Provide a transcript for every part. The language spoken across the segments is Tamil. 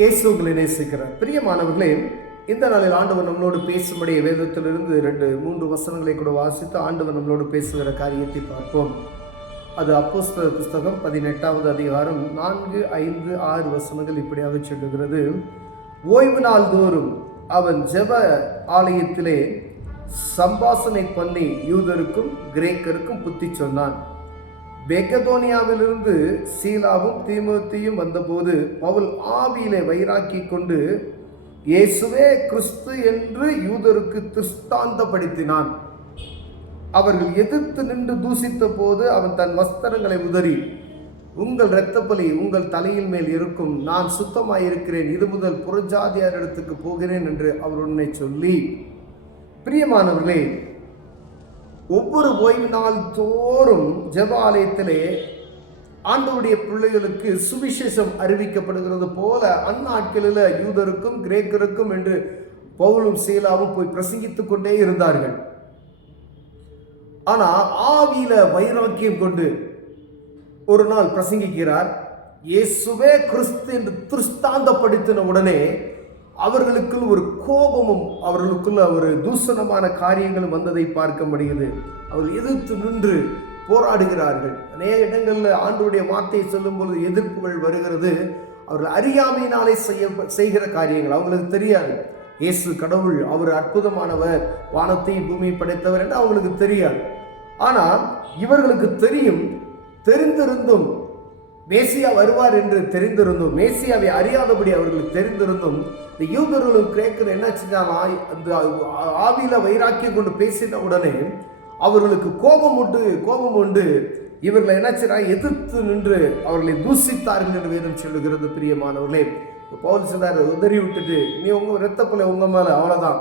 இயேசு உங்களை நேசிக்கிறார். பிரியமானவர்களே, இந்த நாளில் ஆண்டவர் நம்மளோடு பேசும்படி வேதத்திலிருந்து 2-3 வசனங்களை கூட வாசித்து ஆண்டவர் நம்மளோடு பேசுகிற காரியத்தை பார்ப்போம். அது அப்போஸ்தலர் புஸ்தகம் 18வது அதிகாரம் 4, 5, 6 வசனங்கள் இப்படியாக சொல்லுகிறது. ஓய்வு நாள் தோறும் அவன் ஜெப ஆலயத்திலே சம்பாசனை பண்ணி யூதருக்கும் கிரேக்கருக்கும் புத்தி சொன்னான். பெகதோனியாவிலிருந்து சீலாவும் தீமோத்தேயும் வந்தபோது பவுல் ஆவியிலே வைராக்கி கொண்டு இயேசுவே கிறிஸ்து என்று யூதருக்கு திருஷ்டாந்தப்படுத்தினான். அவர்கள் எதிர்த்து நின்று தூசித்த போது அவன் தன் வஸ்திரங்களை உதறி, உங்கள் இரத்தப்பலி உங்கள் தலையில் மேல் இருக்கும், நான் சுத்தமாயிருக்கிறேன், இது முதல் புறஜாதியாரிடத்துக்கு போகிறேன் என்று அவர் உன்னை சொல்லி. பிரியமானவர்களே, ஒவ்வொரு ஓய்வு நாள் தோறும் ஜெப ஆலயத்திலே ஆண்டவருடைய பிள்ளைகளுக்கு சுவிசேஷம் அறிவிக்கப்படுகிறது போல அந்நாட்களில் யூதருக்கும் கிரேக்கருக்கும் என்று பவுலும் சீலாவும் போய் பிரசங்கித்துக் கொண்டே இருந்தார்கள். ஆனால் ஆவியில வைராக்கியம் கொண்டு ஒரு நாள் பிரசங்கிக்கிறார். இயேசுவே கிறிஸ்து என்று திருஷ்டாந்தப்படுத்தின உடனே அவர்களுக்குள் ஒரு கோபமும் அவர்களுக்குள்ள ஒரு தூஷணமான காரியங்களும் வந்ததை பார்க்க முடிகிறது. அவர்கள் எதிர்த்து நின்று போராடுகிறார்கள். அநேக இடங்களில் ஆண்டவருடைய வார்த்தையை சொல்லும் பொழுது எதிர்ப்புகள் வருகிறது. அவர்கள் அறியாமையினாலே செய்கிற காரியங்கள் அவங்களுக்கு தெரியாது. இயேசு கடவுள், அவர் அற்புதமானவர், வானத்தையும் பூமியை படைத்தவர் என்று அவங்களுக்கு தெரியாது. ஆனால் இவர்களுக்கு தெரியும். தெரிந்திருந்தும் மேசியா வருவார் என்று தெரிந்திருந்தும், மேசியாவை அறியாதபடி அவர்களுக்கு தெரிந்திருந்தும், இந்த யூதர்களும் கிரேக்கர் என்ன செஞ்சாலும் அந்த ஆவியில வைராக்கியம் கொண்டு பேசின உடனே அவர்களுக்கு கோபம் உண்டு. இவர்களை என்ன செய்யறாங்க, எதிர்த்து நின்று அவர்களை தூசித்தார்கள் என்று வேதம் சொல்லுகிறது. பிரியமானவர்களே, பவுல் சொல்றாரு, உதறி விட்டுட்டு, நீ உங்க இரத்தப்பலை உங்க மேல, அவ்வளவுதான்,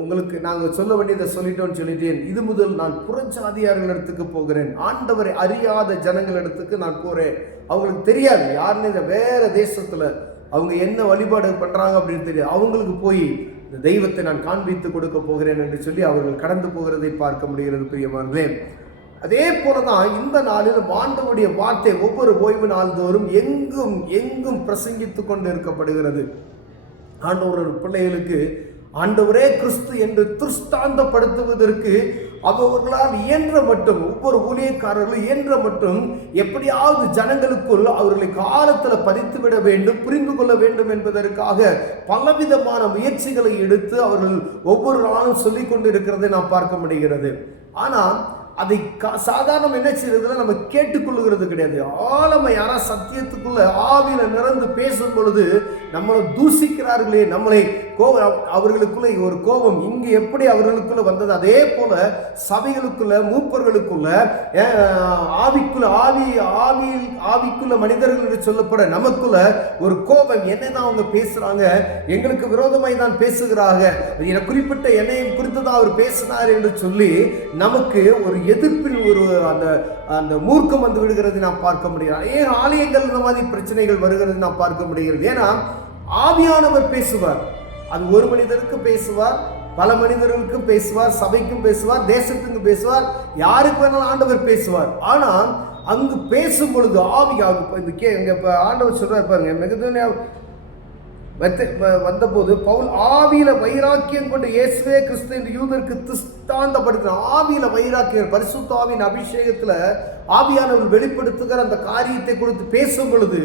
உங்களுக்கு நாங்கள் சொல்ல வேண்டியதை சொல்லிட்டோன்னு சொல்லிட்டேன், இது முதல் நான் புறஜாதியார்கள் இடத்துக்கு போகிறேன், ஆண்டவரை அறியாத ஜனங்கள் இடத்துக்கு நான் போறேன். அவங்களுக்கு தெரியாது யாருன்னு, இந்த வேற தேசத்துல அவங்க என்ன வழிபாடு பண்றாங்க அப்படின்னு தெரியாது. அவங்களுக்கு போய் இந்த தெய்வத்தை நான் காண்பித்து கொடுக்க போகிறேன் என்று சொல்லி அவர்கள் கடந்து போகிறதை பார்க்க முடிகிறது. பிரியமானதே, அதே போலதான் இந்த நாளில் ஆண்டவருடைய வார்த்தை ஒவ்வொரு ஓய்வு நாள் தோறும் எங்கும் பிரசங்கித்து கொண்டு இருக்கப்படுகிறது. ஆண்டவர் பிள்ளைகளுக்கு ஆண்டவரே கிறிஸ்து என்று திருஷ்டாந்தப்படுத்துவதற்கு அவர்களால் இயன்ற மட்டும், ஒவ்வொரு ஊழியக்காரர்களும் இயன்ற மட்டும் எப்படியாவது ஜனங்களுக்குள் அவர்களை காலத்தில் பதித்துவிட வேண்டும், புரிந்து கொள்ள வேண்டும் என்பதற்காக பலவிதமான முயற்சிகளை எடுத்து அவர்கள் ஒவ்வொரு நாளும் சொல்லிக் கொண்டு இருக்கிறதை நாம் பார்க்க முடிகிறது. ஆனால் அதை சாதாரண என்ன செய்யறதுல நம்ம கேட்டுக்கொள்ளுகிறது கிடையாது. ஆழமை யாரா சத்தியத்துக்குள்ள ஆவியில நிறந்து பேசும் பொழுது நம்மளை தூசிக்கிறார்களே, நம்மளை அவர்களுக்குள்ள ஒரு கோபம் இங்கு எப்படி அவர்களுக்குள்ள வந்தது, அதே போல சபைகளுக்குள்ள மூப்பர்களுக்குள்ள ஆவிக்குள்ள மனிதர்கள் என்று சொல்லப்பட நமக்குள்ள ஒரு கோபம். என்னதான் அவங்க பேசுறாங்க, எங்களுக்கு விரோதமாய் தான் பேசுகிறாங்க, குறிப்பிட்ட என்னையும் குறித்து தான் அவர் பேசினார் என்று சொல்லி நமக்கு ஒரு எதிர்ப்பில் ஒரு அந்த மூர்க்கம் வந்து விடுகிறது நாம் பார்க்க முடியாது. ஏன் ஆலயங்கள் இந்த மாதிரி பிரச்சனைகள் வருகிறது நாம் பார்க்க முடிகிறது. ஏன்னா ஆவியானவர் பேசுவார். அது ஒரு மனிதருக்கு பேசுவார், பல மனிதர்களுக்கு பேசுவார், சபைக்கும் பேசுவார், தேசத்துக்கும் பேசுவார், யாருக்கு வேணாலும் ஆண்டவர் பேசுவார். ஆனால் அங்கு பேசும் பொழுது ஆண்டவர் சொல்றார் பாருங்க, மெகதோனியா வந்தபோது பவுல் ஆவியில வைராக்கியம் கொண்டு இயேசுவே கிறிஸ்து என்று யூதருக்கு திருஷ்டாந்தப்படுத்தின. ஆவியில வைராக்கியம், பரிசுத்த ஆவியின் அபிஷேகத்துல ஆவியானவர் வெளிப்படுத்துகிற அந்த காரியத்தை கொடுத்து பேசும் பொழுது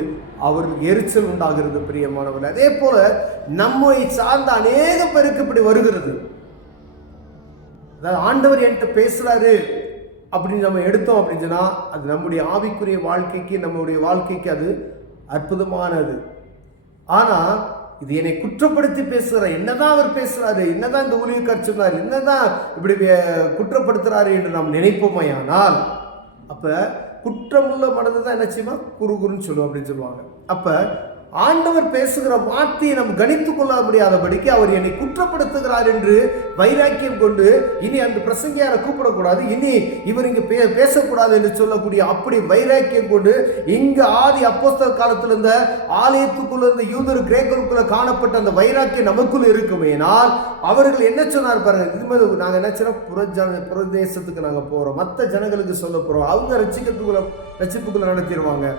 அவருக்கு எரிச்சல் உண்டாகிறது. பிரியமானவர்கள், அதே போல நம்மை சார்ந்த அநேக பேருக்கு இப்படி வருகிறது. அதாவது ஆண்டவர் என்கிட்ட பேசுறாரு அப்படின்னு நம்ம எடுத்தோம் அப்படின்னு சொன்னா அது நம்முடைய ஆவிக்குரிய வாழ்க்கைக்கு, நம்முடைய வாழ்க்கைக்கு அது அற்புதமானது. ஆனா இது என்னை குற்றப்படுத்தி பேசுற, என்னதான் அவர் பேசுறாரு, என்னதான் இந்த ஊழியக்காரர் சொன்னார், என்னதான் இப்படி குற்றப்படுத்துறாரு என்று நாம் நினைப்போமையானால் அப்ப குற்றமுள்ள மனது தான் என்ன செய்யுமா, குறுகுறுன்னு சொல்லுவோம் அப்படின்னு சொல்லுவாங்க. அப்ப ஆண்டவர் பேசுகிற வார்த்தையை நம்ம கணித்துக் கொள்ள முடியாதபடிக்கு அவர் என்னை குற்றப்படுத்துகிறார் என்று வைராக்கியம் கொண்டு இனி அந்த பிரசங்கியாரை கூப்பிடக்கூடாது, இனி இவர் இங்க பேசக்கூடாது என்று சொல்லக்கூடிய அப்படி வைராக்கியம் கொண்டு இங்க ஆதி அப்போஸ்தலர் காலத்தில் இருந்த ஆலயத்துக்குள்ள இருந்த யூதர் கிரேக்கருக்குள்ள காணப்பட்ட அந்த வைராக்கியம் நமக்குள்ள இருக்குமேனால் அவர்கள் என்ன சொன்னார் பாருங்க. இதுமாதிரி நாங்கள் என்ன சொன்னா பிரதேசத்துக்கு நாங்கள் போறோம், மற்ற ஜனங்களுக்கு சொல்ல போறோம், அவங்க ரட்சிப்புக்குள்ள நடத்திடுவாங்க.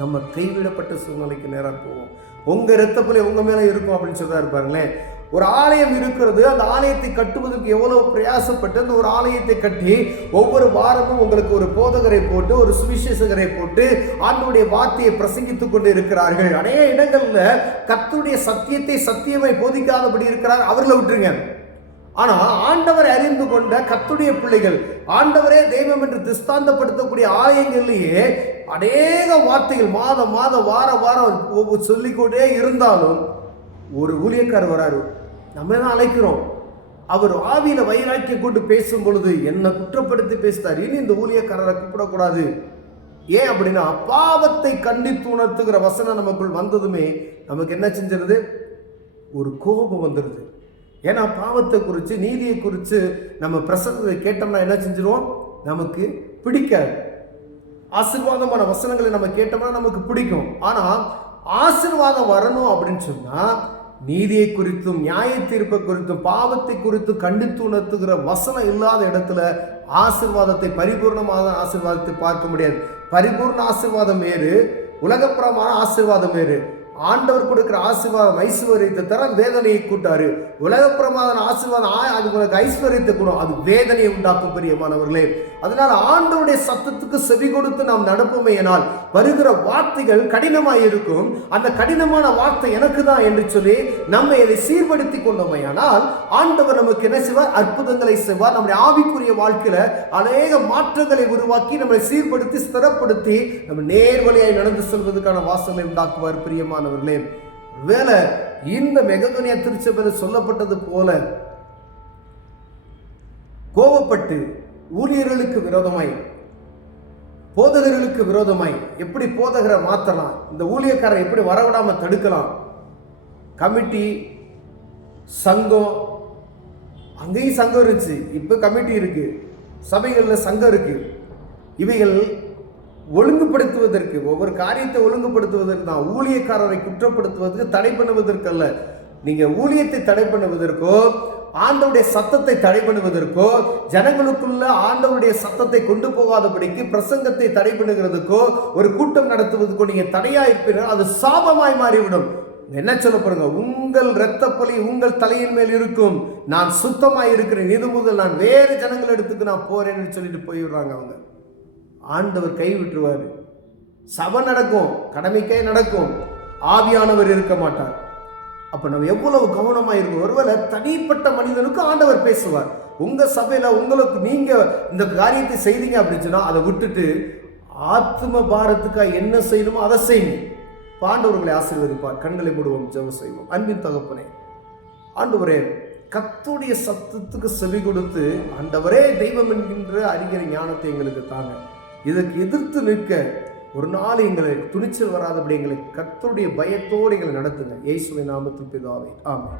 நம்ம கைவிடப்பட்ட சூழ்நிலைக்கு நேராக போவோம். உங்க இரத்தப்பலி உங்க மேல இருக்கும் அப்படின்னு சொல்றாரு பாருங்களேன். ஒரு ஆலயம் இருக்கிறது, அந்த ஆலயத்தை கட்டுவதற்கு எவ்வளவு பிரயாசப்பட்டு அந்த ஒரு ஆலயத்தை கட்டி ஒவ்வொரு வாரமும் உங்களுக்கு ஒரு போதகரை போட்டு ஒரு சுவிசேஷகரை போட்டு ஆண்டவருடைய வார்த்தையை பிரசங்கித்துக் கொண்டு இருக்கிறார்கள். அநேக இடங்கள்ல கர்த்தருடைய சத்தியத்தை சத்தியமாய் போதிக்காதபடி இருக்கிறார், அவர்களை விட்டுருங்க. ஆனா ஆண்டவரை அறிந்து கொண்ட கர்த்தருடைய பிள்ளைகள், ஆண்டவரே தெய்வம் என்று திஸ்தாந்தப்படுத்தக்கூடிய ஆலயங்கள்லேயே அநேக வார்த்தைகள் மாதம் வார வாரம் சொல்லிக்கொண்டே இருந்தாலும் ஒரு ஊழியக்காரர் வராரு, நம்ம தான் அழைக்கிறோம். அவர் ஆவியில வைராக்கியம் கொண்டு பேசும் பொழுது என்ன குற்றப்படுத்தி பேசுறாரு, இனி இந்த ஊழியக்காரரை கூப்பிடக்கூடாது. ஏன் அப்படின்னா பாவத்தை கண்டித்து உணர்த்துகிற வசனம் நமக்குள் வந்ததுமே நமக்கு என்ன செஞ்சிருது, ஒரு கோபம் வந்துடுது. ஏன்னா பாவத்தை குறித்து நீதியை குறித்து நம்ம பிரசங்கத்தை கேட்டோம்னா என்ன செஞ்சிருவோம், நமக்கு பிடிக்காது. ஆசீர்வாதமான வசனங்களை நம்ம கேட்டோம்னா நமக்கு பிடிக்கும். ஆனா ஆசீர்வாதம் வரணும் அப்படின்னு சொன்னா நீதியை குறித்தும் நியாய தீர்ப்பை குறித்தும் பாவத்தை குறித்தும் கண்டித்து உணர்த்துகிற வசனம் இல்லாத இடத்துல ஆசீர்வாதத்தை, பரிபூர்ணமான ஆசீர்வாதத்தை பார்க்க முடியாது. பரிபூர்ண ஆசீர்வாதம் வேறு, உலகப்புறமான ஆசீர்வாதம் வேறு. ஆண்டவர் கொடுக்கிற ஆசீர்வாதம் ஐஸ்வர்யத்தை தர வேதனையை கூட்டாரு. உலகப்புறமான ஆசீர்வாதம் அது உங்களுக்கு ஐஸ்வர்யத்தை கூடும், அது வேதனையை உண்டாக்கும் பிரியமானவர்களே. அதனால ஆண்டவருடைய சத்தத்துக்கு செவி கொடுத்து நாம் நடப்போமேயானால் வருகிற வார்த்தைகள் கடினமாய் இருக்கும். அந்த கடினமான வார்த்தை எனக்கு தான் என்று சொல்லி நம்ம இதை சீர்படுத்தி கொண்டோமேயானால் ஆண்டவர் நமக்கு என்ன செய்வார், அற்புதங்களை செய்வார். நம்முடைய ஆவிக்குரிய வாழ்க்கையில அநேக மாற்றங்களை உருவாக்கி நம்மளை சீர்படுத்தி ஸ்திரப்படுத்தி நம்ம நேர்வழியாய் நடந்து செல்வதற்கான வாசலை உண்டாக்குவார் பிரியமானவர்களே. வேலை இந்த மெகதோனியா திருச்சபையில் சொல்லப்பட்டது போல கோபப்பட்டு ஊழியர்களுக்கு விரோதமாய், போதகர்களுக்கு விரோதமாய் எப்படி போதகரை மாற்றலாம், இந்த ஊழியக்காரரை எப்படி வரவிடாம தடுக்கலாம், கமிட்டி சங்கம், அங்கேயும் சங்கம் இருந்துச்சு, இப்ப கமிட்டி இருக்கு, சபைகளில் சங்கம் இருக்கு. இவைகள் ஒழுங்குபடுத்துவதற்கு, ஒவ்வொரு காரியத்தை ஒழுங்குபடுத்துவதற்கு தான், ஊழியக்காரரை குற்றப்படுத்துவதற்கு, தடை பண்ணுவதற்கு அல்ல. நீங்க ஊழியத்தை தடை பண்ணுவதற்கோ ஆண்டவருடைய சத்தத்தை தடை பண்ணுவதற்கோ ஜனங்களுக்குள்ள ஆண்டவருடைய சத்தத்தை கொண்டு போகாதபடிக்கு பிரசங்கத்தை தடை பண்ணுகிறதுக்கோ ஒரு கூட்டம் நடத்துவதற்கோ நீங்க தடையா இருப்பீர்கள், அது சாபமாய் மாறிவிடும். என்ன சொல்ல போறீங்க, உங்கள் இரத்தப்பலி உங்கள் தலையின் மேல் இருக்கும், நான் சுத்தமாய் இருக்கிறேன், இது முதல் நான் வேறு ஜனங்கள் இடத்துக்கு நான் போறேன்னு சொல்லிட்டு போயிடுறாங்க. அவங்க ஆண்டவர் கை விட்டுருவாரு. சபை நடக்கும், கடமைக்கே நடக்கும், ஆவியானவர் இருக்க மாட்டார். அப்ப நம்ம எவ்வளவு கவனமா இருக்கும். ஒருவேளை தனிப்பட்ட மனிதனுக்கு ஆண்டவர் பேசுவார். உங்க சபையில உங்களுக்கு நீங்க இந்த காரியத்தை செய்தீங்க அப்படின்னு சொன்னா அதை விட்டுட்டு ஆத்ம பாரத்துக்காக என்ன செய்யணுமோ அதை செய்யணும். ஆண்டவர்களை ஆசீர்வதிப்பார். கண்களை மூடுவோம், ஜெபம் செய்வோம். அன்பின் தகப்பனே, ஆண்டவரே, கர்த்தருடைய சத்தத்துக்கு செவி கொடுத்து ஆண்டவரே தெய்வம் என்கின்ற அறிகிற ஞானத்தை எங்களுக்கு தாங்க. இதற்கு எதிர்த்து நிற்க ஒரு நாள் எங்களை துணிச்சல் வராதபடி எங்களை கர்த்தருடைய பயத்தோடு எங்களை நடத்துங்க. இயேசுவின் நாமத்தில் பிதாவே, ஆமென்.